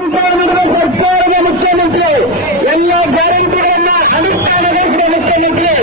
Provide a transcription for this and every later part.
ಸರ್ಕಾರದ ಮುಖ್ಯಮಂತ್ರಿ, ಎಲ್ಲ ಗ್ಯಾರಂಟಿಗಳನ್ನ ಅನುಷ್ಠಾನಗೊಳಿಸಿದ ಮುಖ್ಯಮಂತ್ರಿ.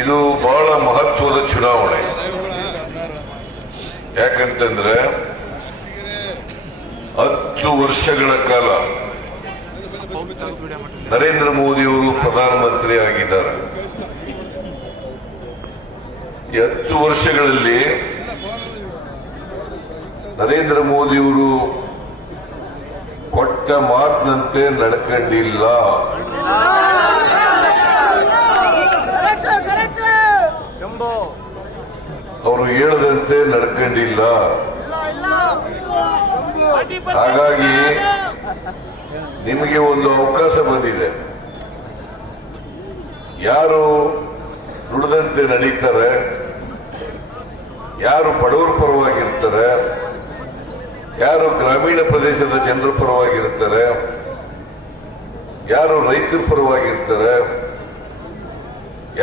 ಇದು ಬಹಳ ಮಹತ್ವದ ಚುನಾವಣೆ. ಯಾಕಂತಂದ್ರೆ 10 ವರ್ಷಗಳ ಕಾಲ ನರೇಂದ್ರ ಮೋದಿಯವರು ಪ್ರಧಾನಮಂತ್ರಿ ಆಗಿದ್ದಾರೆ. ಈ 10 ವರ್ಷಗಳಲ್ಲಿ ನರೇಂದ್ರ ಮೋದಿಯವರು ಕೊಟ್ಟ ಮಾತಿನಂತೆ ನಡ್ಕೊಂಡಿಲ್ಲ. ಅವರು ಹೇಳದಂತೆ ನಡ್ಕೊಂಡಿಲ್ಲ. ಹಾಗಾಗಿ ನಿಮಗೆ ಒಂದು ಅವಕಾಶ ಬಂದಿದೆ. ಯಾರು ನುಡಿದಂತೆ ನಡೀತಾರೆ, ಯಾರು ಬಡವರ ಪರವಾಗಿರ್ತಾರೆ, ಯಾರು ಗ್ರಾಮೀಣ ಪ್ರದೇಶದ ಜನರ ಪರವಾಗಿರ್ತಾರೆ, ಯಾರು ರೈತರ ಪರವಾಗಿರ್ತಾರೆ,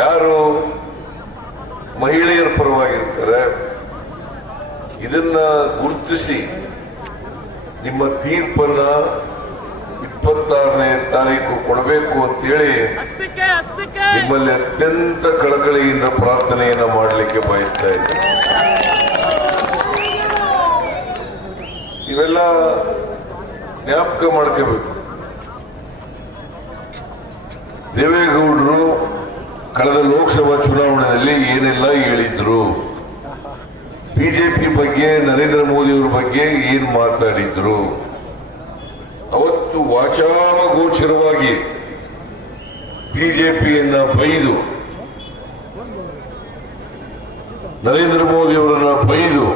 ಯಾರು ಮಹಿಳೆಯರ ಪರವಾಗಿರ್ತಾರೆ, ಇದನ್ನ ಗುರುತಿಸಿ ನಿಮ್ಮ ತೀರ್ಪನ್ನ 26ನೇ ತಾರೀಕು ಕೊಡಬೇಕು ಅಂತೇಳಿ ನಿಮ್ಮಲ್ಲಿ ಅತ್ಯಂತ ಕಳಕಳಿಯಿಂದ ಪ್ರಾರ್ಥನೆಯನ್ನ ಮಾಡಲಿಕ್ಕೆ ಬಯಸ್ತಾ ಇದ್ದೇನೆ. ಇವೆಲ್ಲ ಜ್ಞಾಪಕ ಮಾಡ್ಕೋಬೇಕು. ದೇವೇಗೌಡರು ಕಳೆದ ಲೋಕಸಭಾ ಚುನಾವಣೆಯಲ್ಲಿ ಏನೆಲ್ಲ ಹೇಳಿದ್ರು, ಬಿಜೆಪಿ ಬಗ್ಗೆ, ನರೇಂದ್ರ ಮೋದಿಯವರ ಬಗ್ಗೆ ಏನ್ ಮಾತಾಡಿದ್ರು, ಅವತ್ತು ವಾಚಾಮಗೋಚರವಾಗಿ ಬಿಜೆಪಿಯನ್ನ ಬೈದು, ನರೇಂದ್ರ ಮೋದಿಯವರನ್ನ ಬೈದು,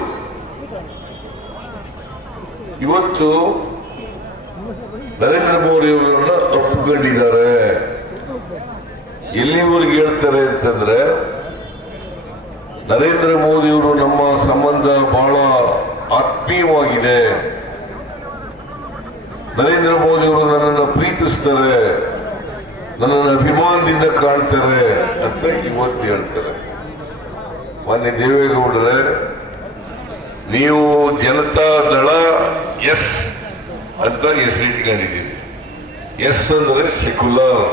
ಇವತ್ತು ನರೇಂದ್ರ ಮೋದಿಯವರನ್ನ ಒಪ್ಪಿಕೊಂಡಿದ್ದಾರೆ. ಎಲ್ಲಿವರೆಗೆ ಹೇಳ್ತಾರೆ ಅಂತಂದ್ರೆ, ನರೇಂದ್ರ ಮೋದಿಯವರು ನಮ್ಮ ಸಂಬಂಧ ಬಹಳ ಆತ್ಮೀಯವಾಗಿದೆ, ನರೇಂದ್ರ ಮೋದಿಯವರು ನನ್ನನ್ನು ಪ್ರೀತಿಸ್ತಾರೆ, ನನ್ನನ್ನು ಅಭಿಮಾನದಿಂದ ಕಾಣ್ತಾರೆ ಅಂತ ಇವತ್ತು ಹೇಳ್ತಾರೆ. ಮಾನ್ಯ ದೇವೇಗೌಡರೇ, ನೀವು ಜನತಾ ದಳ ಎಸ್ ಅಂತ ಹೆಸರಿಟ್ಕೊಂಡಿದ್ದೀರಿ. ಎಸ್ ಅಂದ್ರೆ ಸೆಕ್ಯುಲರ್,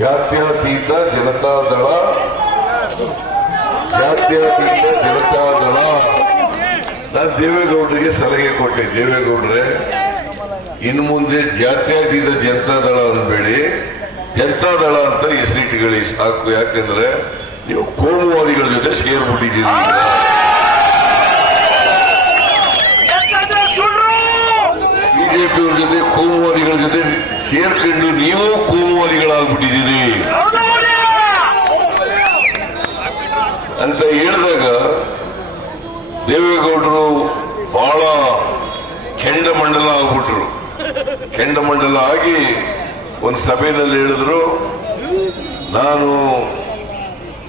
ಜಾತ್ಯತೀತ ಜನತಾ ದಳ, ಜಾತ್ಯತೀತ ಜನತಾ ದಳ. ನಾನು ದೇವೇಗೌಡರಿಗೆ ಸಲಹೆ ಕೊಟ್ಟೆ, ದೇವೇಗೌಡರೇ ಇನ್ನು ಮುಂದೆ ಜಾತ್ಯತೀತ ಜನತಾ ದಳ ಅನ್ಬೇಡಿ, ಜನತಾ ದಳ ಅಂತ ಹೆಸರಿಟ್ಟುಕೊಳ್ಳಿ ಸಾಕು. ಯಾಕೆಂದ್ರೆ ನೀವು ಕೋಮುವಾದಿಗಳ ಜೊತೆ ಸೇರ್ಬಿಟ್ಟಿದ್ದೀರಿ. ಬಿಜೆಪಿಯವ್ರ ಜೊತೆ ಕೋಮುವಾದಿಗಳ ಜೊತೆ ಸೇರ್ಕೊಂಡು ನೀವು ಕೋಮುವಾದಿಗಳಾಗ್ಬಿಟ್ಟಿದ್ದೀರಿ ಅಂತ ಹೇಳಿದಾಗ ದೇವೇಗೌಡರು ಬಹಳ ಕೆಂಡಮಂಡಲ ಆಗ್ಬಿಟ್ರು. ಕೆಂಡಮಂಡಲ ಆಗಿ ಒಂದು ಸಭೆಯಲ್ಲಿ ಹೇಳಿದ್ರು, ನಾನು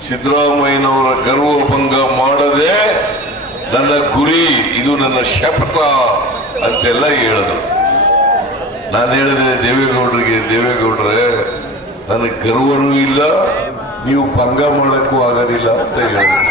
ಸಿದ್ದರಾಮಯ್ಯನವರ ಗರ್ವಭಂಗ ಮಾಡದೆ ನನ್ನ ಗುರಿ, ಇದು ನನ್ನ ಶಪಥ ಅಂತೆಲ್ಲ ಹೇಳಿದ್ರು. ನಾನು ಹೇಳಿದೆ ದೇವೇಗೌಡ್ರೆ ನನಗೆ ಗರ್ವನೂ ಇಲ್ಲ, ನೀವು ಭಂಗ ಮಾಡಕ್ಕೂ ಆಗೋದಿಲ್ಲ ಅಂತ ಹೇಳಿದೆ.